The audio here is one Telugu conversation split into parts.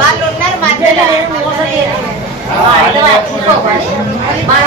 వాళ్ళు ఉన్నారు మధ్యలో. మన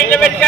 లైన్లో పెట్టి